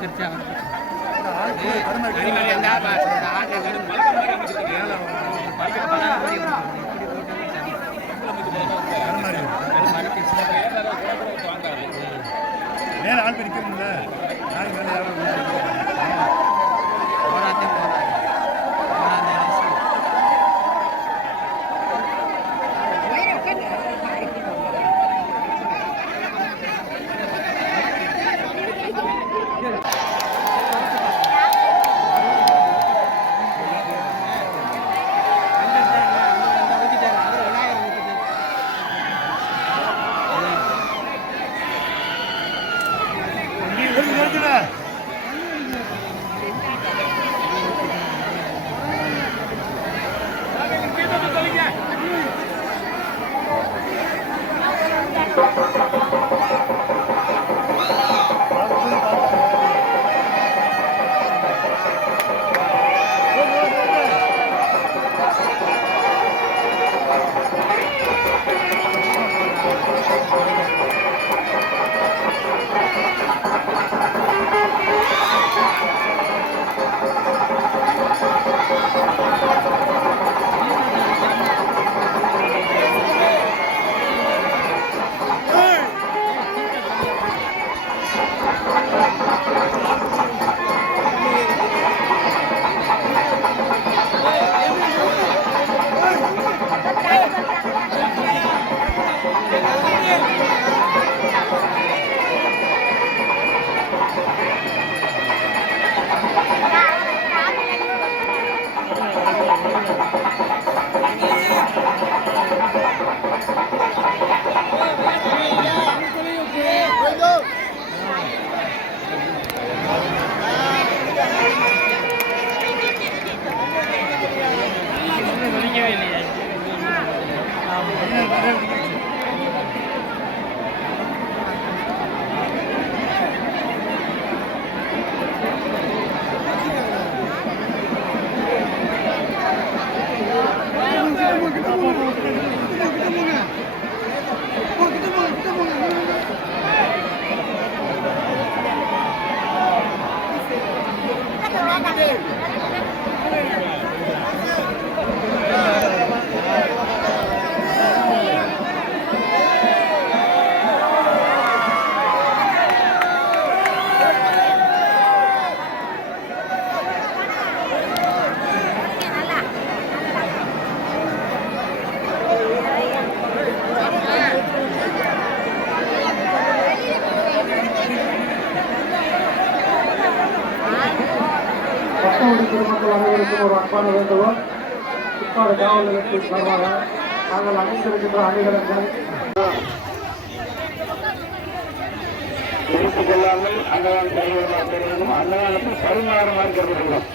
அவருக்கே வந்துருச்சு அவருக்கு கனிமலை மேல ஆள் போய் Cadê? பட்டாவடி பொதுமக்கள் அனைவருக்கும் ஒரு அன்பான வேண்டுகோள். சிப்பாடு காவல் நிலையத்தின் சார்பாக நாங்கள் அமைந்திருக்கின்ற அணிகலன்களை எடுத்துக் கொள்ளாமல் அன்னதானம் தருவதாக தெரிவிக்கும் அன்னதானத்தில் பரிமாறுமாறு கருதுகிறோம்